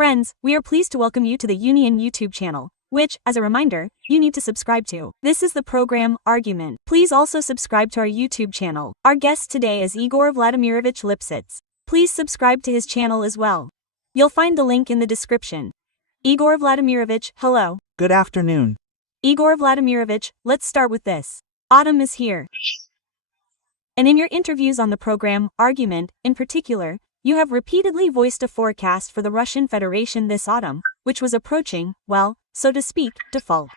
Friends, we are pleased to welcome you to the Union YouTube channel, which, as a reminder, you need to subscribe to. This is the program, Argument. Please also subscribe to our YouTube channel. Our guest today is Igor Vladimirovich Lipsitz. Please subscribe to his channel as well. You'll find the link in the description. Igor Vladimirovich, hello. Good afternoon. Igor Vladimirovich, let's start with this. Autumn is here. And in your interviews on the program, Argument, in particular, you have repeatedly voiced a forecast for the Russian Federation this autumn, which was approaching, well, so to speak, default.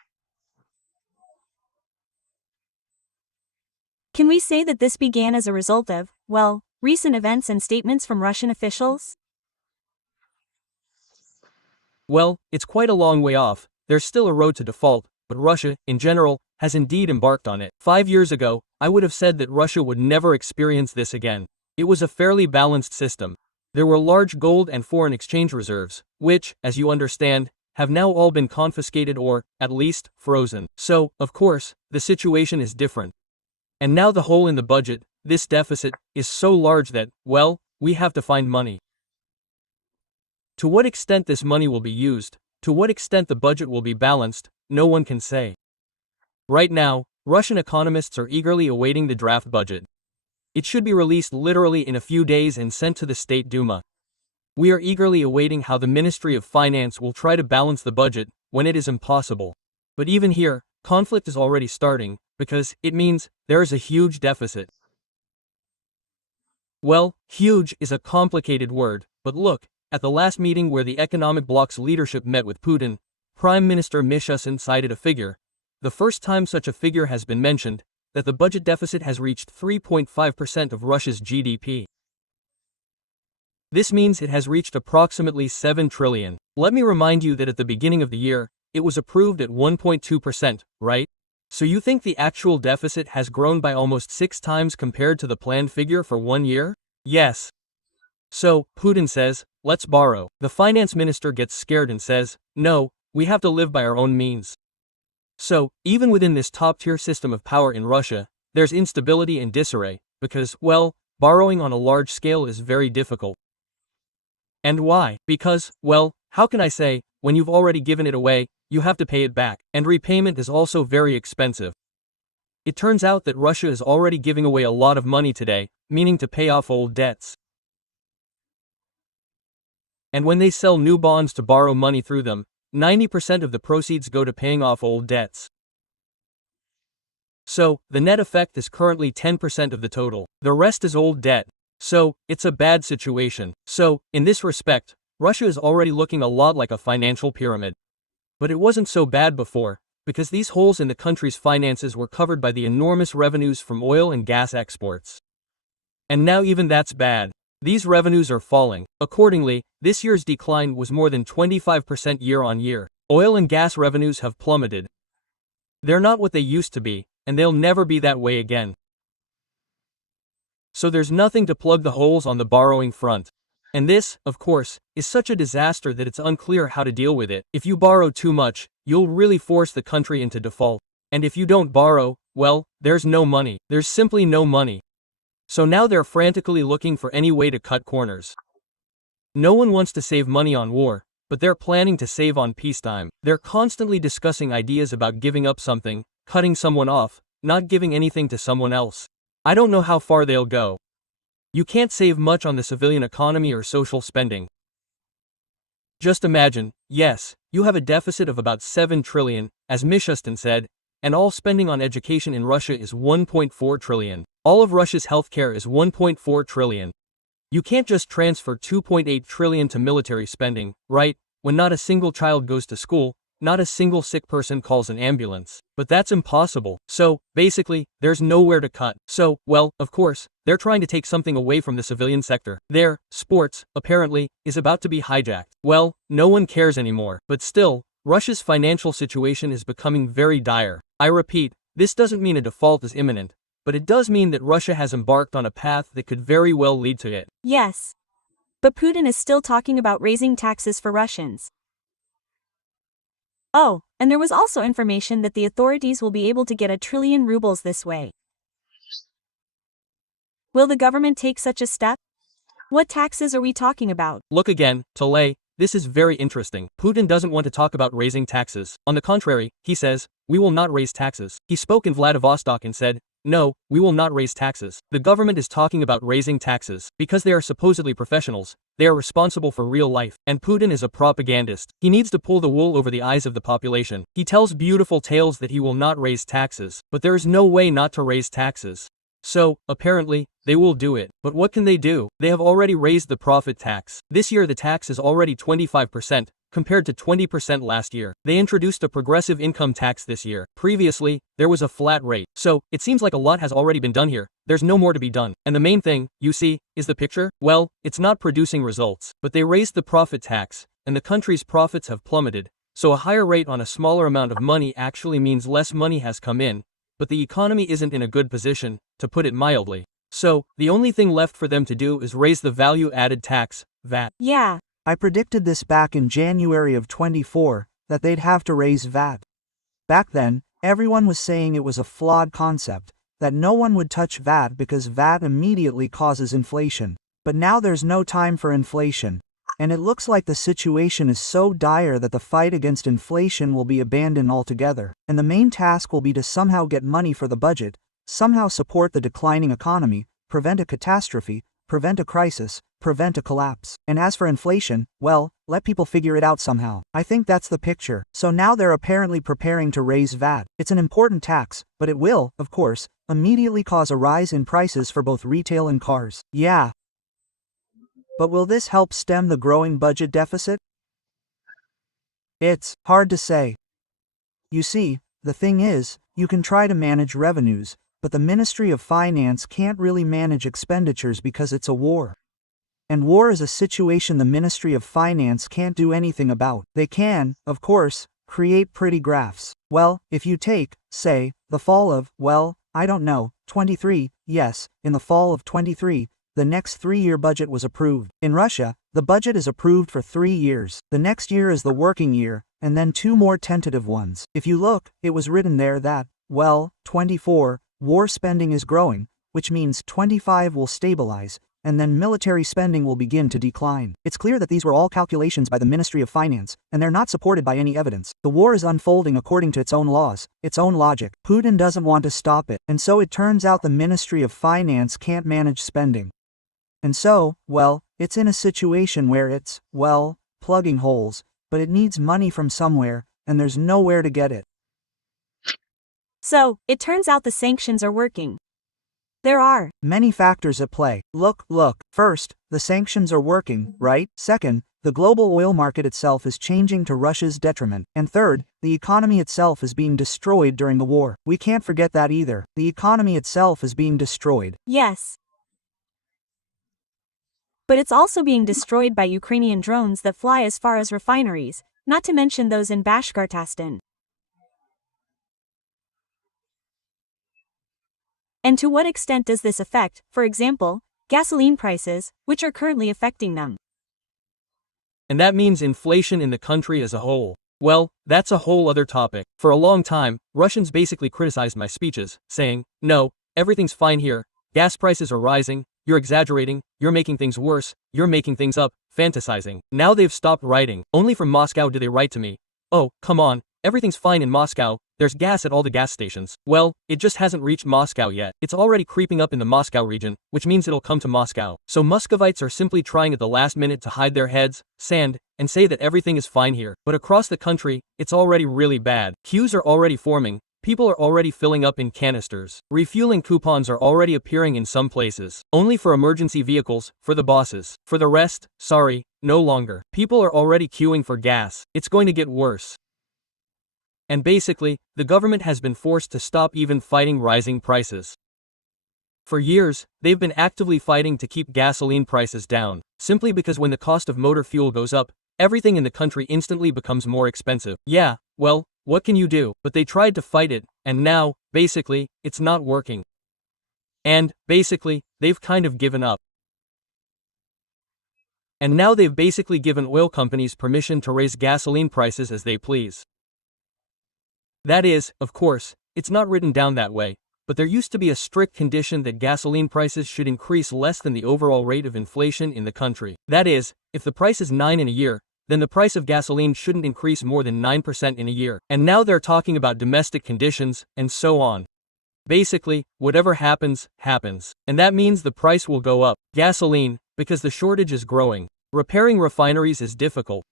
Can we say that this began as a result of, well, recent events and statements from Russian officials? Well, it's quite a long way off. There's still a road to default, but Russia, in general, has indeed embarked on it. 5 years ago, I would have said that Russia would never experience this again. It was a fairly balanced system. There were large gold and foreign exchange reserves, which, as you understand, have now all been confiscated or, at least, frozen. So, of course, the situation is different. And now the hole in the budget, this deficit, is so large that, well, we have to find money. To what extent this money will be used, to what extent the budget will be balanced, no one can say. Right now, Russian economists are eagerly awaiting the draft budget. It should be released literally in a few days and sent to the State Duma. We are eagerly awaiting how the Ministry of Finance will try to balance the budget when it is impossible. But even here, conflict is already starting, because it means there is a huge deficit. Well, huge is a complicated word, but look, at the last meeting where the economic bloc's leadership met with Putin, Prime Minister Mishustin cited a figure, the first time such a figure has been mentioned, that the budget deficit has reached 3.5% of Russia's GDP. This means it has reached approximately 7 trillion. Let me remind you that at the beginning of the year, it was approved at 1.2%, right? So you think the actual deficit has grown by almost 6 times compared to the planned figure for 1 year? Yes. So, Putin says, let's borrow. The finance minister gets scared and says, no, we have to live by our own means. So, even within this top-tier system of power in Russia, there's instability and disarray, because, well, borrowing on a large scale is very difficult. And why? Because, well, how can I say, when you've already given it away, you have to pay it back, and repayment is also very expensive. It turns out that Russia is already giving away a lot of money today, meaning to pay off old debts. And when they sell new bonds to borrow money through them, 90% of the proceeds go to paying off old debts. So, the net effect is currently 10% of the total. The rest is old debt. So, it's a bad situation. So, in this respect, Russia is already looking a lot like a financial pyramid. But it wasn't so bad before, because these holes in the country's finances were covered by the enormous revenues from oil and gas exports. And now even that's bad. These revenues are falling. Accordingly, this year's decline was more than 25% year-on-year. Oil and gas revenues have plummeted. They're not what they used to be, and they'll never be that way again. So there's nothing to plug the holes on the borrowing front. And this, of course, is such a disaster that it's unclear how to deal with it. If you borrow too much, you'll really force the country into default. And if you don't borrow, well, there's no money. There's simply no money. So now they're frantically looking for any way to cut corners. No one wants to save money on war, but they're planning to save on peacetime. They're constantly discussing ideas about giving up something, cutting someone off, not giving anything to someone else. I don't know how far they'll go. You can't save much on the civilian economy or social spending. Just imagine, yes, you have a deficit of about 7 trillion, as Mishustin said, and all spending on education in Russia is 1.4 trillion. All of Russia's healthcare is 1.4 trillion. You can't just transfer 2.8 trillion to military spending, right? When not a single child goes to school, not a single sick person calls an ambulance. But that's impossible. So, basically, there's nowhere to cut. So, well, of course, they're trying to take something away from the civilian sector. There, sports, apparently, is about to be hijacked. Well, no one cares anymore. But still, Russia's financial situation is becoming very dire. I repeat, this doesn't mean a default is imminent, but it does mean that Russia has embarked on a path that could very well lead to it. Yes. But Putin is still talking about raising taxes for Russians. Oh, and there was also information that the authorities will be able to get 1 trillion rubles this way. Will the government take such a step? What taxes are we talking about? Look again, Tale, this is very interesting. Putin doesn't want to talk about raising taxes. On the contrary, he says, we will not raise taxes. He spoke in Vladivostok and said, no, we will not raise taxes. The government is talking about raising taxes. Because they are supposedly professionals, they are responsible for real life. And Putin is a propagandist. He needs to pull the wool over the eyes of the population. He tells beautiful tales that he will not raise taxes, but there is no way not to raise taxes. So, apparently, they will do it. But what can they do? They have already raised the profit tax. This year the tax is already 25%, compared to 20% last year. They introduced a progressive income tax this year. Previously, there was a flat rate. So, it seems like a lot has already been done here. There's no more to be done. And the main thing, you see, is the picture? Well, it's not producing results. But they raised the profit tax, and the country's profits have plummeted. So a higher rate on a smaller amount of money actually means less money has come in. But the economy isn't in a good position, to put it mildly. So, the only thing left for them to do is raise the value-added tax, VAT. Yeah. I predicted this back in January of 24, that they'd have to raise VAT. Back then, everyone was saying it was a flawed concept, that no one would touch VAT because VAT immediately causes inflation. But now there's no time for inflation. And it looks like the situation is so dire that the fight against inflation will be abandoned altogether. And the main task will be to somehow get money for the budget, somehow support the declining economy, prevent a catastrophe, prevent a crisis, prevent a collapse. And as for inflation, well, let people figure it out somehow. I think that's the picture. So now they're apparently preparing to raise VAT. It's an important tax, but it will, of course, immediately cause a rise in prices for both retail and cars. Yeah. But will this help stem the growing budget deficit? It's hard to say. You see, the thing is, you can try to manage revenues, but the Ministry of Finance can't really manage expenditures because it's a war. And war is a situation the Ministry of Finance can't do anything about. They can, of course, create pretty graphs. Well, if you take, say, the fall of, well, I don't know, 23, yes, in the fall of 23, the next 3-year budget was approved. In Russia, the budget is approved for 3 years. The next year is the working year, and then 2 more tentative ones. If you look, it was written there that, well, 24, war spending is growing, which means 25 will stabilize, and then military spending will begin to decline. It's clear that these were all calculations by the Ministry of Finance, and they're not supported by any evidence. The war is unfolding according to its own laws, its own logic. Putin doesn't want to stop it, and so it turns out the Ministry of Finance can't manage spending. And so, well, it's in a situation where it's, well, plugging holes, but it needs money from somewhere, and there's nowhere to get it. So, it turns out the sanctions are working. There are many factors at play. Look. First, the sanctions are working, right? Second, the global oil market itself is changing to Russia's detriment. And third, the economy itself is being destroyed during the war. We can't forget that either. The economy itself is being destroyed. Yes. But it's also being destroyed by Ukrainian drones that fly as far as refineries, not to mention those in Bashkortostan. And to what extent does this affect, for example, gasoline prices, which are currently affecting them? And that means inflation in the country as a whole. Well, that's a whole other topic. For a long time, Russians basically criticized my speeches, saying, no, everything's fine here, gas prices are rising, you're exaggerating, you're making things worse, you're making things up, fantasizing. Now they've stopped writing. Only from Moscow do they write to me. Oh, come on, everything's fine in Moscow, there's gas at all the gas stations. Well, it just hasn't reached Moscow yet. It's already creeping up in the Moscow region, which means it'll come to Moscow. So Muscovites are simply trying at the last minute to hide their heads, sand, and say that everything is fine here. But across the country, it's already really bad. Queues are already forming. People are already filling up in canisters. Refueling coupons are already appearing in some places. Only for emergency vehicles, for the bosses. For the rest, sorry, no longer. People are already queuing for gas. It's going to get worse. And basically, the government has been forced to stop even fighting rising prices. For years, they've been actively fighting to keep gasoline prices down, simply because when the cost of motor fuel goes up, everything in the country instantly becomes more expensive. Yeah, well, what can you do? But they tried to fight it, and now, basically, it's not working. And, basically, they've kind of given up. And now they've basically given oil companies permission to raise gasoline prices as they please. That is, of course, it's not written down that way, but there used to be a strict condition that gasoline prices should increase less than the overall rate of inflation in the country. That is, if the price is 9 in a year, then the price of gasoline shouldn't increase more than 9% in a year. And now they're talking about domestic conditions, and so on. Basically, whatever happens, happens. And that means the price will go up. Gasoline, because the shortage is growing. Repairing refineries is difficult.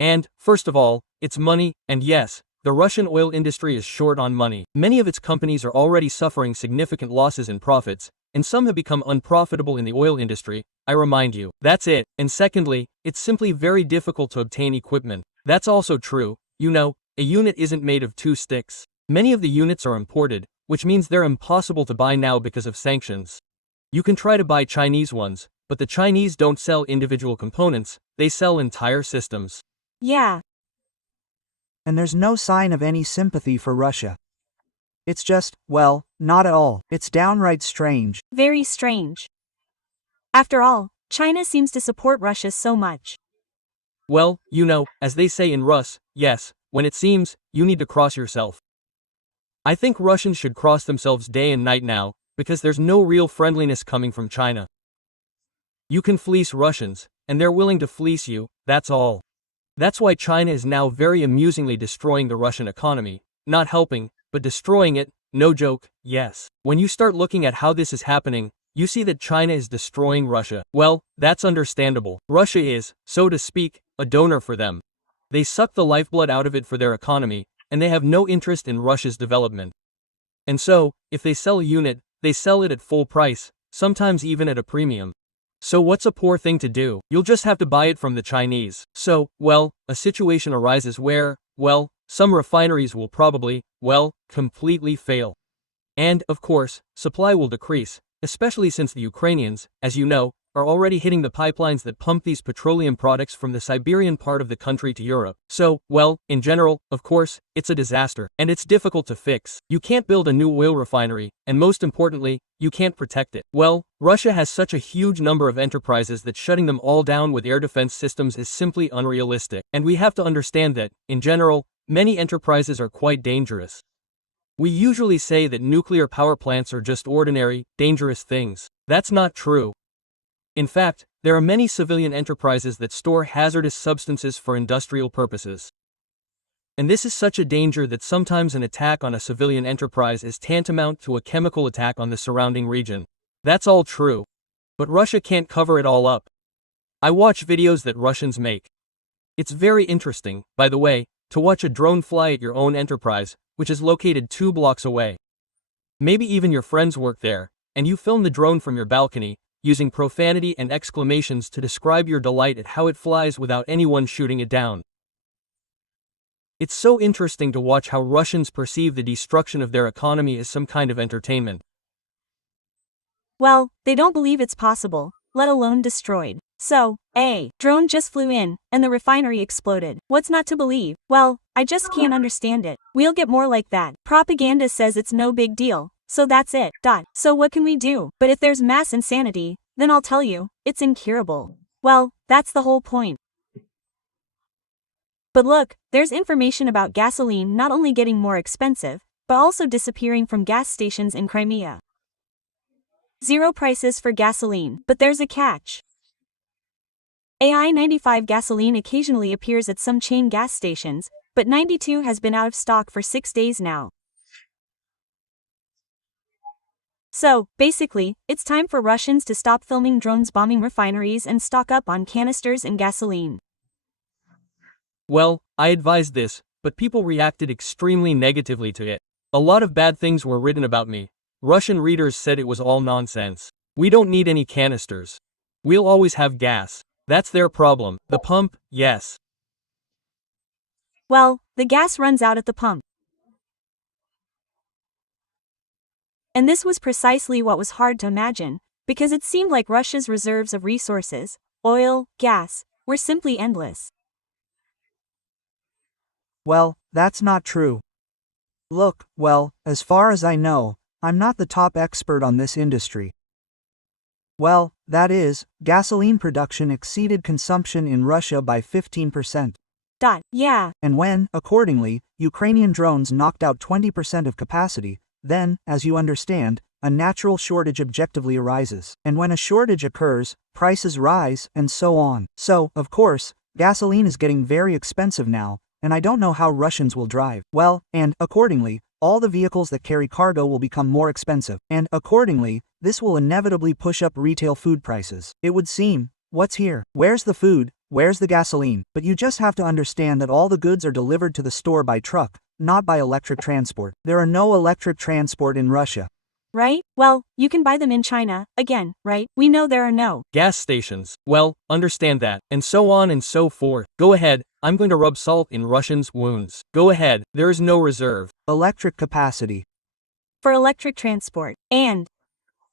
And, first of all, it's money, and yes, the Russian oil industry is short on money. Many of its companies are already suffering significant losses in profits, and some have become unprofitable in the oil industry, I remind you. That's it. And secondly, it's simply very difficult to obtain equipment. That's also true. You know, a unit isn't made of two sticks. Many of the units are imported, which means they're impossible to buy now because of sanctions. You can try to buy Chinese ones, but the Chinese don't sell individual components, they sell entire systems. Yeah. And there's no sign of any sympathy for Russia. It's just, well, not at all. It's downright strange. Very strange. After all, China seems to support Russia so much. Well, you know, as they say in Rus, yes, when it seems, you need to cross yourself. I think Russians should cross themselves day and night now, because there's no real friendliness coming from China. You can fleece Russians, and they're willing to fleece you, that's all. That's why China is now very amusingly destroying the Russian economy, not helping, but destroying it, no joke, yes. When you start looking at how this is happening, you see that China is destroying Russia. Well, that's understandable. Russia is, so to speak, a donor for them. They suck the lifeblood out of it for their economy, and they have no interest in Russia's development. And so, if they sell a unit, they sell it at full price, sometimes even at a premium. So what's a poor thing to do? You'll just have to buy it from the Chinese. So, well, a situation arises where, well, some refineries will probably, well, completely fail. And, of course, supply will decrease, especially since the Ukrainians, as you know, are already hitting the pipelines that pump these petroleum products from the Siberian part of the country to Europe. So, well, in general, of course, it's a disaster, and it's difficult to fix. You can't build a new oil refinery, and most importantly, you can't protect it. Well, Russia has such a huge number of enterprises that shutting them all down with air defense systems is simply unrealistic. And we have to understand that, in general, many enterprises are quite dangerous. We usually say that nuclear power plants are just ordinary, dangerous things. That's not true. In fact, there are many civilian enterprises that store hazardous substances for industrial purposes. And this is such a danger that sometimes an attack on a civilian enterprise is tantamount to a chemical attack on the surrounding region. That's all true. But Russia can't cover it all up. I watch videos that Russians make. It's very interesting, by the way, to watch a drone fly at your own enterprise, which is located 2 blocks away. Maybe even your friends work there, and you film the drone from your balcony, using profanity and exclamations to describe your delight at how it flies without anyone shooting it down. It's so interesting to watch how Russians perceive the destruction of their economy as some kind of entertainment. Well, they don't believe it's possible, let alone destroyed. So, a drone just flew in, and the refinery exploded. What's not to believe? Well, I just can't understand it. We'll get more like that. Propaganda says it's no big deal. So that's it. So what can we do? But if there's mass insanity, then I'll tell you, it's incurable. Well, that's the whole point. But look, there's information about gasoline not only getting more expensive, but also disappearing from gas stations in Crimea. Zero prices for gasoline, but there's a catch. AI 95 gasoline occasionally appears at some chain gas stations, but 92 has been out of stock for 6 days now. So, basically, it's time for Russians to stop filming drones bombing refineries and stock up on canisters and gasoline. Well, I advised this, but people reacted extremely negatively to it. A lot of bad things were written about me. Russian readers said it was all nonsense. We don't need any canisters. We'll always have gas. That's their problem. The pump, yes. Well, the gas runs out at the pump. And this was precisely what was hard to imagine, because it seemed like Russia's reserves of resources, oil, gas, were simply endless. Well, that's not true. Look, well, as far as I know, I'm not the top expert on this industry. Well, that is, gasoline production exceeded consumption in Russia by 15%. Yeah. And when, accordingly, Ukrainian drones knocked out 20% of capacity, then, as you understand, a natural shortage objectively arises. And when a shortage occurs, prices rise, and so on. So, of course, Gasoline is getting very expensive now, and I don't know how Russians will drive. Well, and, accordingly, all the vehicles that carry cargo will become more expensive, and, accordingly, this will inevitably push up retail food prices. It would seem, what's here? Where's the food? Where's the gasoline? But you just have to understand that all the goods are delivered to the store by truck, not by electric transport. There are no electric transport in Russia. Right? Well, you can buy them in China, again, right? We know there are no gas stations. Well, understand that, and so on and so forth. Go ahead, I'm going to rub salt in Russians' wounds. Go ahead, there is no reserve. Electric capacity. for electric transport. And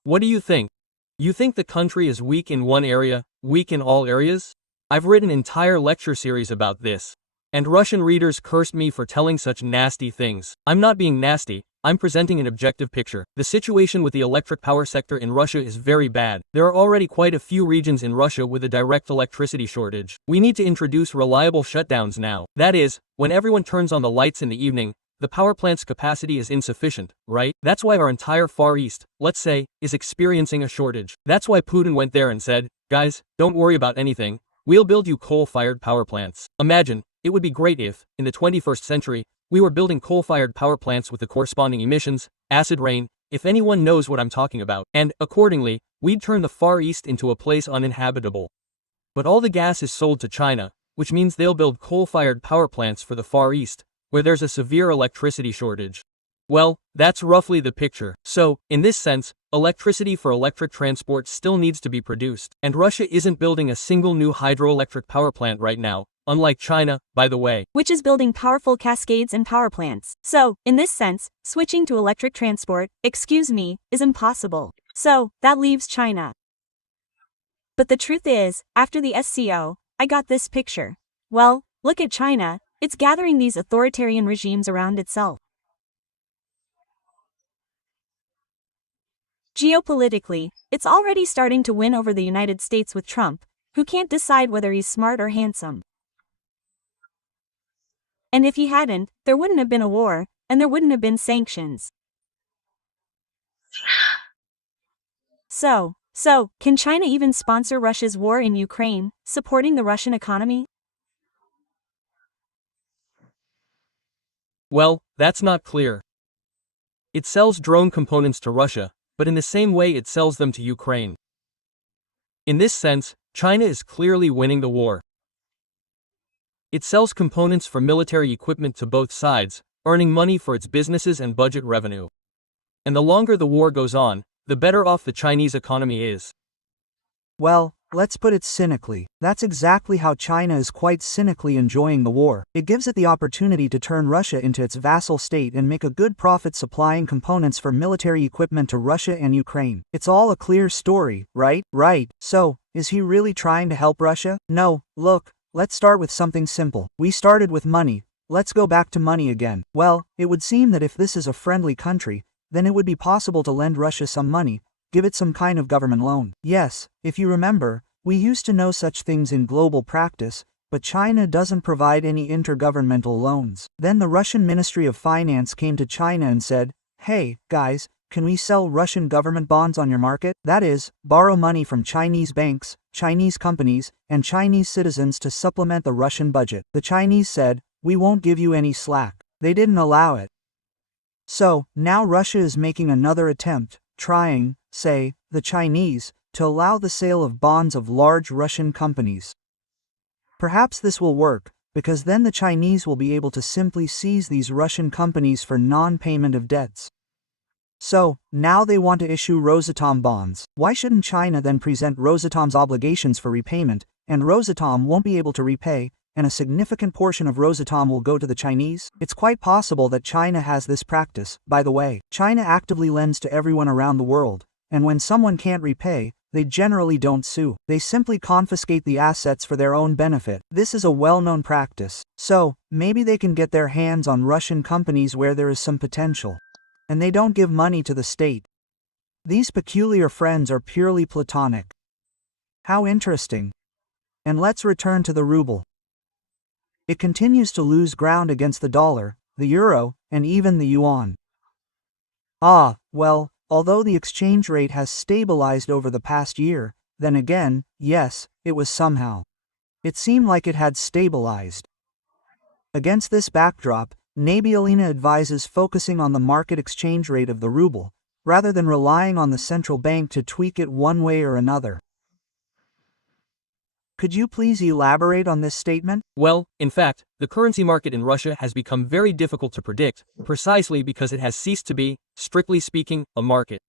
What do you think? You think the country is weak in one area, weak in all areas? I've written an entire lecture series about this. And Russian readers cursed me for telling such nasty things. I'm not being nasty, I'm presenting an objective picture. The situation with the electric power sector in Russia is very bad. There are already quite a few regions in Russia with a direct electricity shortage. We need to introduce reliable shutdowns now. That is, when everyone turns on the lights in the evening, the power plant's capacity is insufficient, right? That's why our entire Far East, let's say, is experiencing a shortage. That's why Putin went there and said, guys, don't worry about anything, we'll build you coal-fired power plants. Imagine, it would be great if, in the 21st century, we were building coal-fired power plants with the corresponding emissions, acid rain, if anyone knows what I'm talking about, and, accordingly, we'd turn the Far East into a place uninhabitable. But all the gas is sold to China, which means they'll build coal-fired power plants for the Far East, where there's a severe electricity shortage. Well, that's roughly the picture. So, in this sense, electricity for electric transport still needs to be produced. And Russia isn't building a single new hydroelectric power plant right now, unlike China, by the way, which is building powerful cascades and power plants. So, in this sense, switching to electric transport, is impossible. So, that leaves China. But the truth is, after the SCO, I got this picture. Well, look at China, it's gathering these authoritarian regimes around itself. Geopolitically, it's already starting to win over the United States with Trump, who can't decide whether he's smart or handsome. And if he hadn't, there wouldn't have been a war, and there wouldn't have been sanctions. So, can China even sponsor Russia's war in Ukraine, supporting the Russian economy? Well, that's not clear. It sells drone components to Russia, but in the same way it sells them to Ukraine. In this sense, China is clearly winning the war. It sells components for military equipment to both sides, earning money for its businesses and budget revenue. And the longer the war goes on, the better off the Chinese economy is. Well, let's put it cynically. That's exactly how China is quite cynically enjoying the war. It gives it the opportunity to turn Russia into its vassal state and make a good profit supplying components for military equipment to Russia and Ukraine. It's all a clear story, right? Right. So, is he really trying to help Russia? No, look. Let's start with something simple. We started with money. Let's go back to money again. Well, it would seem that if this is a friendly country, then it would be possible to lend Russia some money, give it some kind of government loan. Yes, if you remember, we used to know such things in global practice, but China doesn't provide any intergovernmental loans. Then the Russian Ministry of Finance came to China and said, hey, guys, can we sell Russian government bonds on your market? That is, borrow money from Chinese banks, Chinese companies, and Chinese citizens to supplement the Russian budget. The Chinese said, we won't give you any slack. They didn't allow it. So, now Russia is making another attempt, trying, say, the Chinese, to allow the sale of bonds of large Russian companies. Perhaps this will work, because then the Chinese will be able to simply seize these Russian companies for non-payment of debts. So, now they want to issue Rosatom bonds. Why shouldn't China then present Rosatom's obligations for repayment, and Rosatom won't be able to repay, and a significant portion of Rosatom will go to the Chinese? It's quite possible that China has this practice. By the way, China actively lends to everyone around the world, and when someone can't repay, they generally don't sue. They simply confiscate the assets for their own benefit. This is a well-known practice. So, maybe they can get their hands on Russian companies where there is some potential. And they don't give money to the state. These peculiar friends are purely platonic. How interesting. And let's return to the ruble. It continues to lose ground against the dollar, the euro, and even the yuan. Well, although the exchange rate has stabilized over the past year, then again, yes, it was somehow It seemed like it had stabilized. Against this backdrop, Nabialina advises focusing on the market exchange rate of the ruble, rather than relying on the central bank to tweak it one way or another. Could you please elaborate on this statement? Well, in fact, the currency market in Russia has become very difficult to predict, precisely because it has ceased to be, strictly speaking, a market.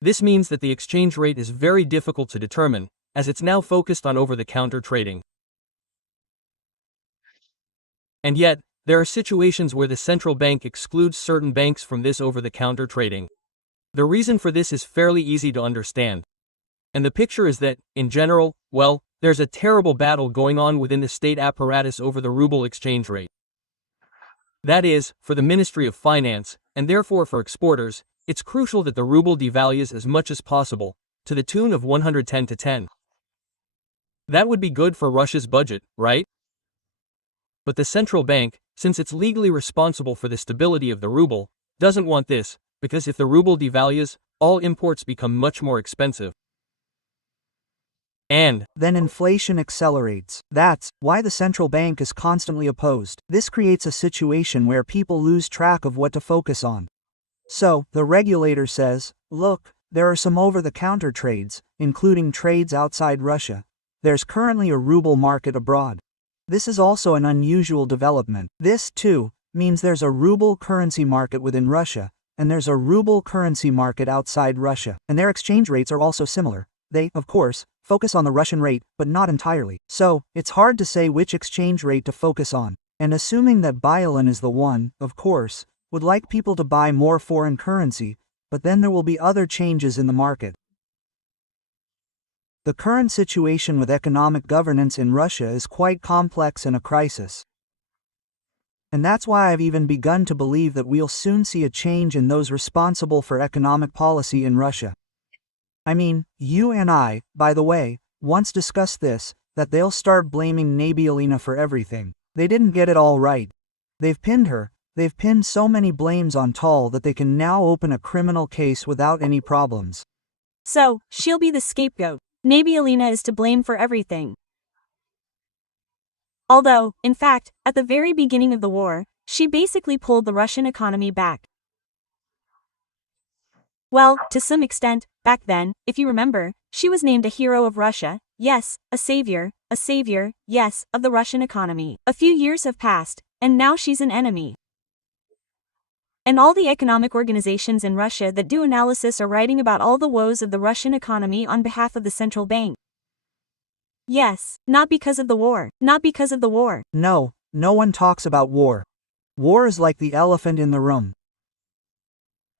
This means that the exchange rate is very difficult to determine, as it's now focused on over-the-counter trading. And yet, there are situations where the central bank excludes certain banks from this over-the-counter trading. The reason for this is fairly easy to understand. And the picture is that, in general, well, there's a terrible battle going on within the state apparatus over the ruble exchange rate. That is, for the Ministry of Finance, and therefore for exporters, it's crucial that the ruble devalues as much as possible, to the tune of 110 to 10. That would be good for Russia's budget, right? But the central bank, since it's legally responsible for the stability of the ruble, doesn't want this, because if the ruble devalues, all imports become much more expensive. And then inflation accelerates. That's why the central bank is constantly opposed. This creates a situation where people lose track of what to focus on. So, the regulator says, look, there are some over-the-counter trades, including trades outside Russia. There's currently a ruble market abroad. This is also an unusual development. This, too, means there's a ruble currency market within Russia, and there's a ruble currency market outside Russia, and their exchange rates are also similar. They, of course, focus on the Russian rate, but not entirely. So, it's hard to say which exchange rate to focus on. And assuming that Byelin is the one, of course, would like people to buy more foreign currency, but then there will be other changes in the market. The current situation with economic governance in Russia is quite complex and a crisis. And that's why I've even begun to believe that we'll soon see a change in those responsible for economic policy in Russia. I mean, you and I, by the way, once discussed this, that they'll start blaming Nabialina for everything. They didn't get it all right. They've pinned her. They've pinned so many blames on Tal that they can now open a criminal case without any problems. So, she'll be the scapegoat. Nabialina is to blame for everything. Although, in fact, at the very beginning of the war, she basically pulled the Russian economy back. Well, to some extent, back then, if you remember, she was named a hero of Russia, yes, a savior, yes, of the Russian economy. A few years have passed, and now she's an enemy. And all the economic organizations in Russia that do analysis are writing about all the woes of the Russian economy on behalf of the central bank. Yes, not because of the war. Not because of the war. No, no one talks about war. War is like the elephant in the room.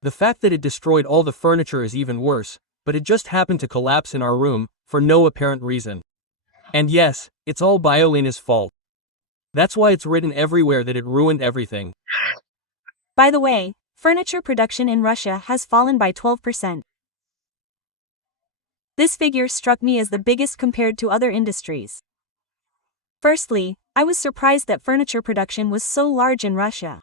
The fact that it destroyed all the furniture is even worse, but it just happened to collapse in our room, for no apparent reason. And yes, it's all Byelina's fault. That's why it's written everywhere that it ruined everything. By the way, furniture production in Russia has fallen by 12%. This figure struck me as the biggest compared to other industries. Firstly, I was surprised that furniture production was so large in Russia.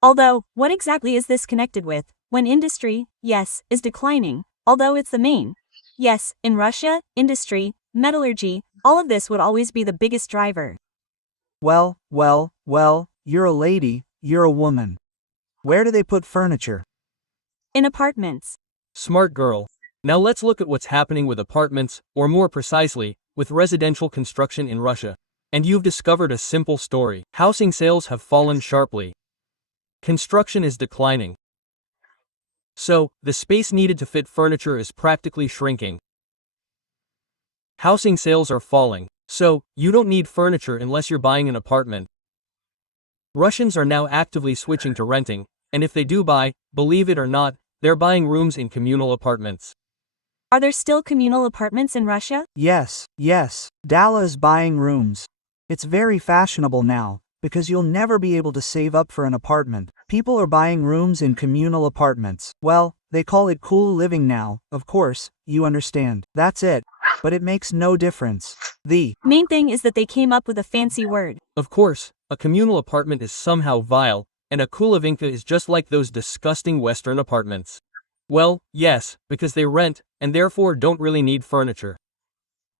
Although, what exactly is this connected with, when industry, yes, is declining, although it's the main? Yes, in Russia, industry, metallurgy, all of this would always be the biggest driver. Well, you're a lady, you're a woman. Where do they put furniture? In apartments. Smart girl. Now let's look at what's happening with apartments, or more precisely, with residential construction in Russia. And you've discovered a simple story. Housing sales have fallen sharply. Construction is declining. So, the space needed to fit furniture is practically shrinking. Housing sales are falling. So, you don't need furniture unless you're buying an apartment. Russians are now actively switching to renting, and if they do buy, believe it or not, they're buying rooms in communal apartments. Are there still communal apartments in Russia? Yes. Dala is buying rooms. It's very fashionable now, because you'll never be able to save up for an apartment. People are buying rooms in communal apartments. Well, they call it cool living now, of course, you understand. That's it. But it makes no difference. The main thing is that they came up with a fancy word. Of course, a communal apartment is somehow vile, and a kulivinka is just like those disgusting Western apartments. Well, yes, because they rent, and therefore don't really need furniture.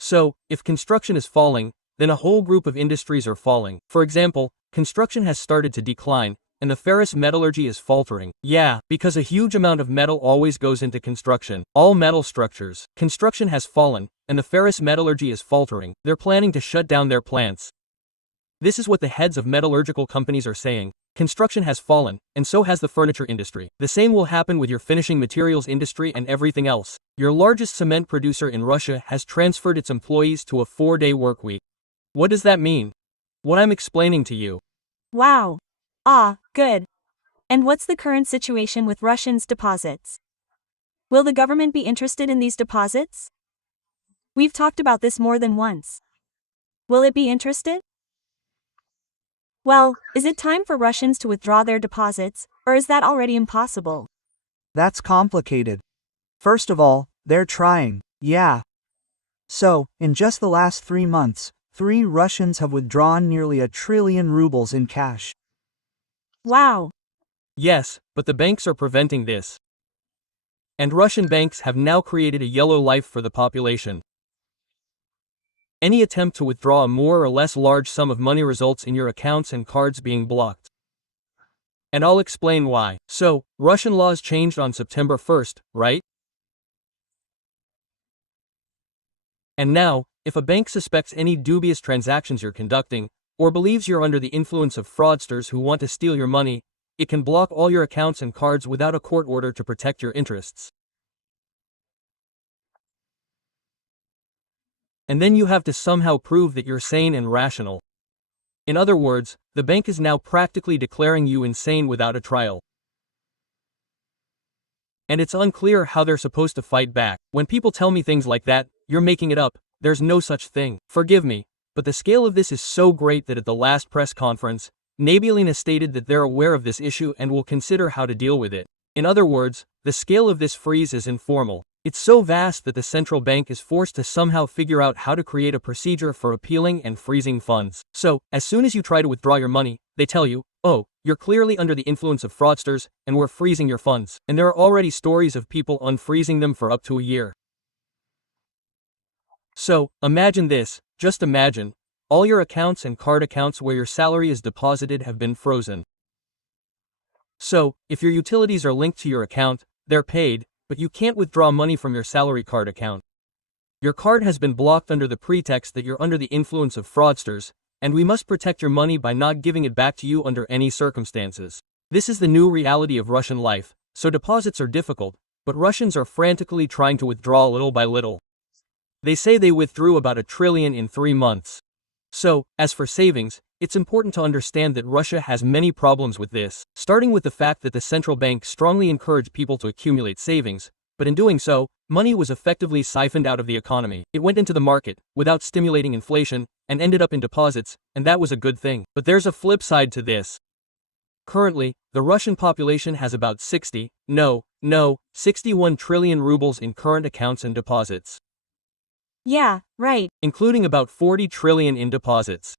So, if construction is falling, then a whole group of industries are falling. For example, construction has started to decline, and the ferrous metallurgy is faltering. Yeah, because a huge amount of metal always goes into construction. All metal structures. Construction has fallen, and the ferrous metallurgy is faltering. They're planning to shut down their plants. This is what the heads of metallurgical companies are saying. Construction has fallen, and so has the furniture industry. The same will happen with your finishing materials industry and everything else. Your largest cement producer in Russia has transferred its employees to a 4-day work week. What does that mean? What I'm explaining to you. Wow. Ah, good. And what's the current situation with Russians' deposits? Will the government be interested in these deposits? We've talked about this more than once. Will it be interested? Well, is it time for Russians to withdraw their deposits, or is that already impossible? That's complicated. First of all, they're trying, yeah. So, in just the last 3 months, 3 Russians have withdrawn nearly 1 trillion rubles in cash. Wow. Yes, but the banks are preventing this. And Russian banks have now created a yellow life for the population. Any attempt to withdraw a more or less large sum of money results in your accounts and cards being blocked. And I'll explain why. So, Russian laws changed on September 1st, right? And now, if a bank suspects any dubious transactions you're conducting, or believes you're under the influence of fraudsters who want to steal your money, it can block all your accounts and cards without a court order to protect your interests. And then you have to somehow prove that you're sane and rational. In other words, the bank is now practically declaring you insane without a trial. And it's unclear how they're supposed to fight back. When people tell me things like that, you're making it up, there's no such thing. Forgive me, but the scale of this is so great that at the last press conference, Nabiullina stated that they're aware of this issue and will consider how to deal with it. In other words, the scale of this freeze is informal. It's so vast that the central bank is forced to somehow figure out how to create a procedure for appealing and freezing funds. So, as soon as you try to withdraw your money, they tell you, oh, you're clearly under the influence of fraudsters, and we're freezing your funds. And there are already stories of people unfreezing them for up to a year. So, imagine this, just imagine, all your accounts and card accounts where your salary is deposited have been frozen. So, if your utilities are linked to your account, they're paid, but you can't withdraw money from your salary card account. Your card has been blocked under the pretext that you're under the influence of fraudsters, and we must protect your money by not giving it back to you under any circumstances. This is the new reality of Russian life, so deposits are difficult, but Russians are frantically trying to withdraw little by little. They say they withdrew about 1 trillion in 3 months. So, as for savings, it's important to understand that Russia has many problems with this, starting with the fact that the central bank strongly encouraged people to accumulate savings, but in doing so, money was effectively siphoned out of the economy. It went into the market, without stimulating inflation, and ended up in deposits, and that was a good thing. But there's a flip side to this. Currently, the Russian population has about 61 trillion rubles in current accounts and deposits. Yeah, right. Including about 40 trillion in deposits.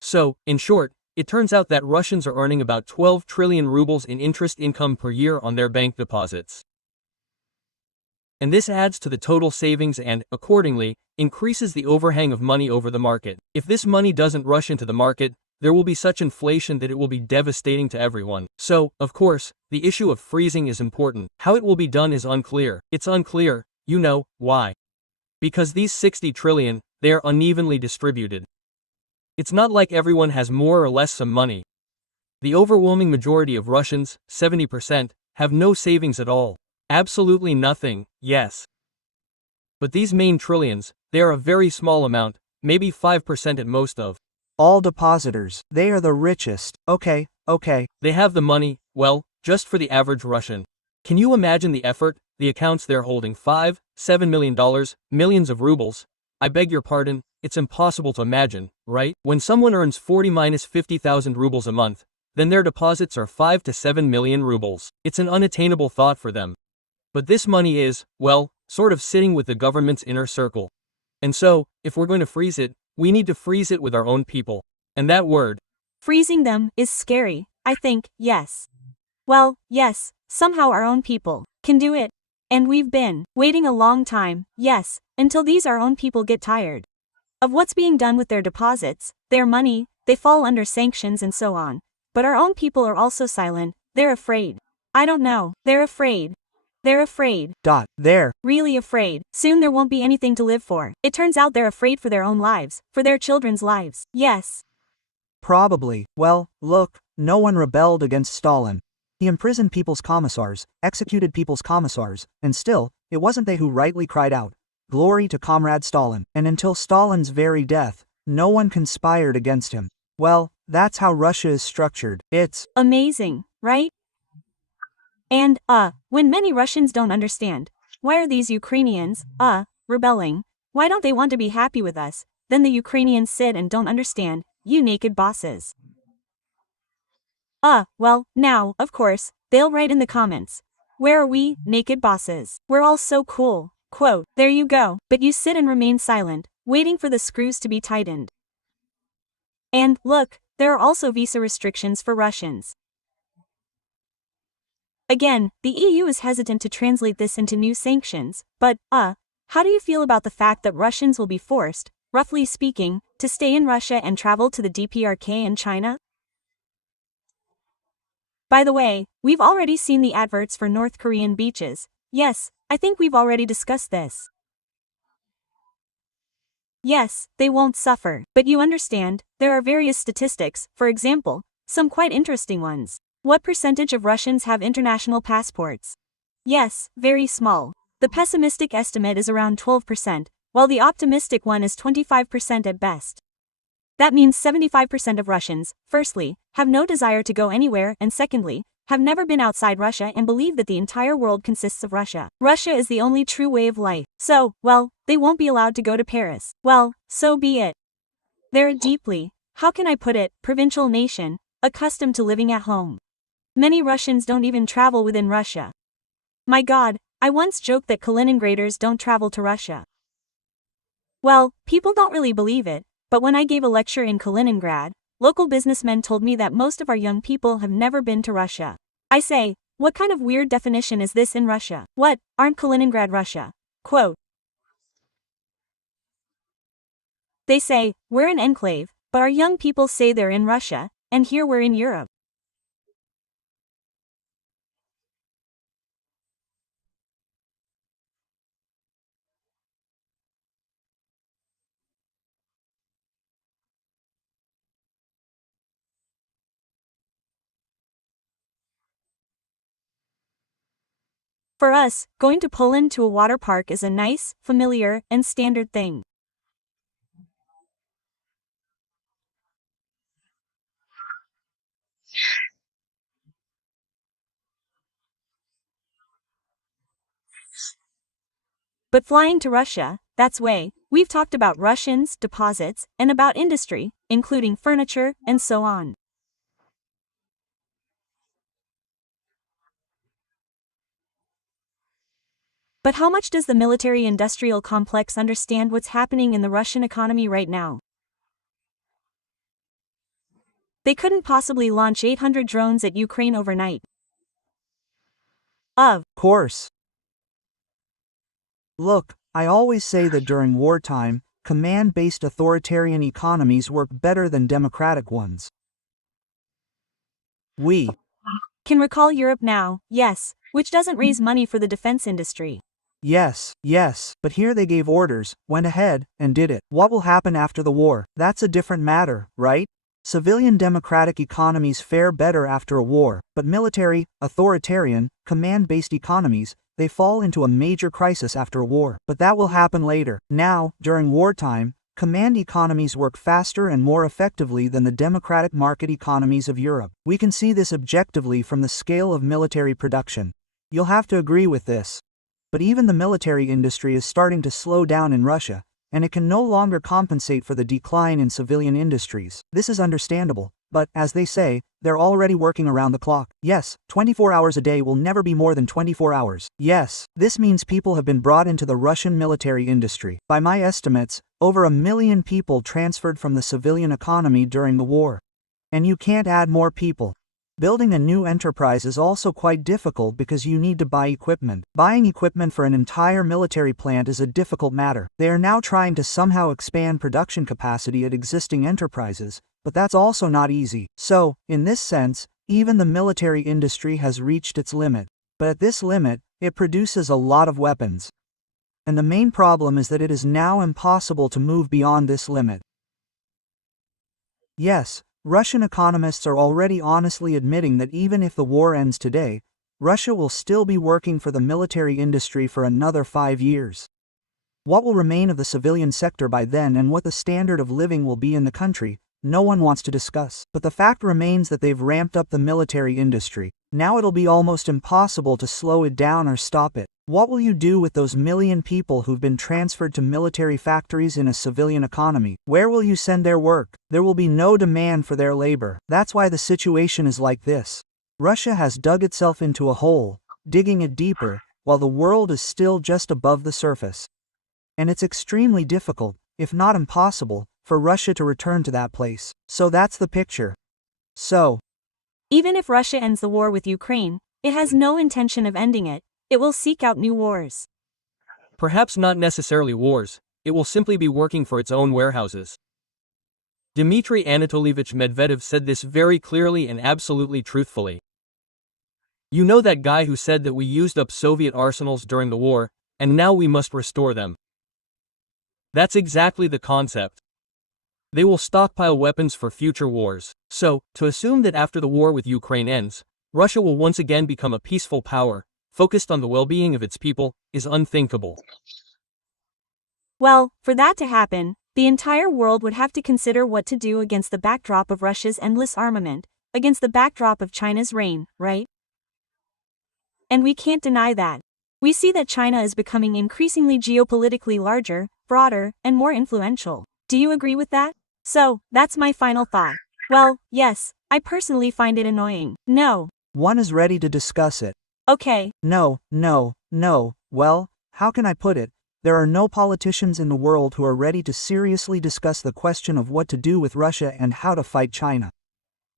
So, in short, it turns out that Russians are earning about 12 trillion rubles in interest income per year on their bank deposits. And this adds to the total savings and, accordingly, increases the overhang of money over the market. If this money doesn't rush into the market, there will be such inflation that it will be devastating to everyone. So, of course, the issue of freezing is important. How it will be done is unclear. It's unclear, you know, why? Because these 60 trillion, they are unevenly distributed. It's not like everyone has more or less some money. The overwhelming majority of Russians, 70%, have no savings at all. Absolutely nothing, yes. But these main trillions, they are a very small amount, maybe 5% at most of all depositors. They are the richest. Okay. They have the money, well, just for the average Russian. Can you imagine the effort? The accounts they're holding $5, $7 million, millions of rubles. I beg your pardon, it's impossible to imagine, right? When someone earns 40-50,000 rubles a month, then their deposits are 5 to 7 million rubles. It's an unattainable thought for them. But this money is, well, sort of sitting with the government's inner circle. And so, if we're going to freeze it, we need to freeze it with our own people. And that word, freezing them, is scary, I think, yes. Well, yes, somehow our own people can do it. And we've been waiting a long time, yes, until these our own people get tired of what's being done with their deposits, their money, they fall under sanctions and so on. But our own people are also silent, they're afraid. I don't know, they're afraid. They're afraid. They're really afraid. Soon there won't be anything to live for. It turns out they're afraid for their own lives, for their children's lives. Yes. Probably. Well, look, no one rebelled against Stalin. He imprisoned people's commissars, executed people's commissars, and still, it wasn't they who rightly cried out, "Glory to Comrade Stalin." And until Stalin's very death, no one conspired against him. Well, that's how Russia is structured. It's amazing, right? And, when many Russians don't understand, why are these Ukrainians, rebelling? Why don't they want to be happy with us? Then the Ukrainians sit and don't understand, you naked bosses. Well, now, of course, they'll write in the comments. Where are we, naked bosses? We're all so cool. Quote, there you go. But you sit and remain silent, waiting for the screws to be tightened. And, look, there are also visa restrictions for Russians. Again, the EU is hesitant to translate this into new sanctions, but, how do you feel about the fact that Russians will be forced, roughly speaking, to stay in Russia and travel to the DPRK and China? By the way, we've already seen the adverts for North Korean beaches. Yes, I think we've already discussed this. Yes, they won't suffer, but you understand, there are various statistics, for example, some quite interesting ones. What percentage of Russians have international passports? Yes, very small. The pessimistic estimate is around 12%, while the optimistic one is 25% at best. That means 75% of Russians, firstly, have no desire to go anywhere, and secondly, have never been outside Russia and believe that the entire world consists of Russia. Russia is the only true way of life. So, well, they won't be allowed to go to Paris. Well, so be it. They're a deeply, how can I put it, provincial nation, accustomed to living at home. Many Russians don't even travel within Russia. My God, I once joked that Kaliningraders don't travel to Russia. Well, people don't really believe it, but when I gave a lecture in Kaliningrad, local businessmen told me that most of our young people have never been to Russia. I say, what kind of weird definition is this in Russia? What, aren't Kaliningrad Russia? Quote. They say, we're an enclave, but our young people say they're in Russia, and here we're in Europe. For us, going to Poland to a water park is a nice, familiar, and standard thing. But flying to Russia, that's way. We've talked about Russians, deposits, and about industry, including furniture, and so on. But how much does the military-industrial complex understand what's happening in the Russian economy right now? They couldn't possibly launch 800 drones at Ukraine overnight. Of course. Look, I always say that during wartime, command-based authoritarian economies work better than democratic ones. We can recall Europe now, yes, which doesn't raise money for the defense industry. Yes, but here they gave orders, went ahead, and did it. What will happen after the war? That's a different matter, right? Civilian democratic economies fare better after a war, but military, authoritarian, command-based economies, they fall into a major crisis after a war. But that will happen later. Now, during wartime, command economies work faster and more effectively than the democratic market economies of Europe. We can see this objectively from the scale of military production. You'll have to agree with this. But even the military industry is starting to slow down in Russia, and it can no longer compensate for the decline in civilian industries. This is understandable, but, as they say, they're already working around the clock. Yes, 24 hours a day will never be more than 24 hours. Yes, this means people have been brought into the Russian military industry. By my estimates, over 1 million people transferred from the civilian economy during the war. And you can't add more people. Building a new enterprise is also quite difficult because you need to buy equipment. Buying equipment for an entire military plant is a difficult matter. They are now trying to somehow expand production capacity at existing enterprises, but that's also not easy. So, in this sense, even the military industry has reached its limit. But at this limit, it produces a lot of weapons. And the main problem is that it is now impossible to move beyond this limit. Yes, Russian economists are already honestly admitting that even if the war ends today, Russia will still be working for the military industry for another 5 years. What will remain of the civilian sector by then and what the standard of living will be in the country, no one wants to discuss. But the fact remains that they've ramped up the military industry. Now it'll be almost impossible to slow it down or stop it. What will you do with those million people who've been transferred to military factories in a civilian economy? Where will you send their work? There will be no demand for their labor. That's why the situation is like this. Russia has dug itself into a hole, digging it deeper, while the world is still just above the surface. And it's extremely difficult, if not impossible, for Russia to return to that place. So that's the picture. So, even if Russia ends the war with Ukraine, it has no intention of ending it. It will seek out new wars. Perhaps not necessarily wars, it will simply be working for its own warehouses. Dmitry Anatolievich Medvedev said this very clearly and absolutely truthfully. You know that guy who said that we used up Soviet arsenals during the war, and now we must restore them. That's exactly the concept. They will stockpile weapons for future wars. So, to assume that after the war with Ukraine ends, Russia will once again become a peaceful power, focused on the well-being of its people, is unthinkable. Well, for that to happen, the entire world would have to consider what to do against the backdrop of Russia's endless armament, against the backdrop of China's reign, right? And we can't deny that. We see that China is becoming increasingly geopolitically larger, broader, and more influential. Do you agree with that? So, that's my final thought. Well, yes, I personally find it annoying. No. One is ready to discuss it. Okay. No. Well, how can I put it? There are no politicians in the world who are ready to seriously discuss the question of what to do with Russia and how to fight China.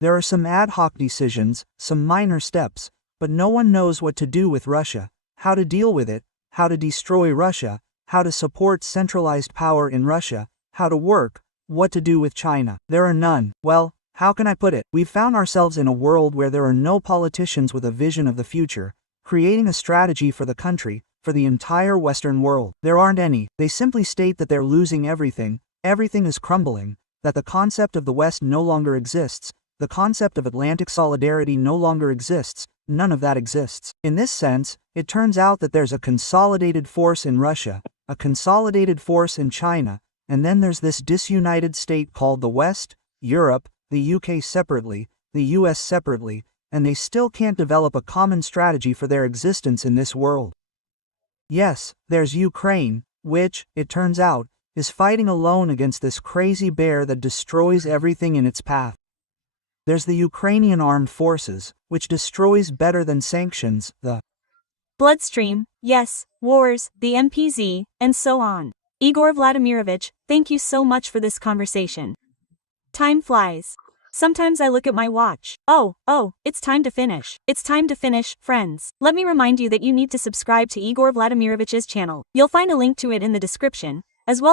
There are some ad hoc decisions, some minor steps, but no one knows what to do with Russia, how to deal with it, how to destroy Russia, how to support centralized power in Russia, how to work, what to do with China. There are none. Well, how can I put it? We've found ourselves in a world where there are no politicians with a vision of the future, creating a strategy for the country, for the entire Western world. There aren't any. They simply state that they're losing everything is crumbling, that the concept of the West no longer exists, the concept of Atlantic solidarity no longer exists, none of that exists. In this sense, it turns out that there's a consolidated force in Russia, a consolidated force in China, and then there's this disunited state called the West, Europe, the UK separately, the US separately, and they still can't develop a common strategy for their existence in this world. Yes, there's Ukraine, which, it turns out, is fighting alone against this crazy bear that destroys everything in its path. There's the Ukrainian armed forces, which destroys better than sanctions, the bloodstream, yes, wars, the MPZ, and so on. Igor Vladimirovich, thank you so much for this conversation. Time flies. Sometimes I look at my watch. Oh, it's time to finish. It's time to finish, friends. Let me remind you that you need to subscribe to Igor Vladimirovich's channel. You'll find a link to it in the description, as well